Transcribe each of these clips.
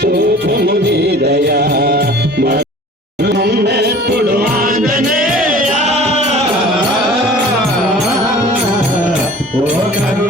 చూపుము నీదయా మరణమెప్పుడు Anjaneya ఓ కరు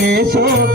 Jesús.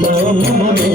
ಮೋಹನೇ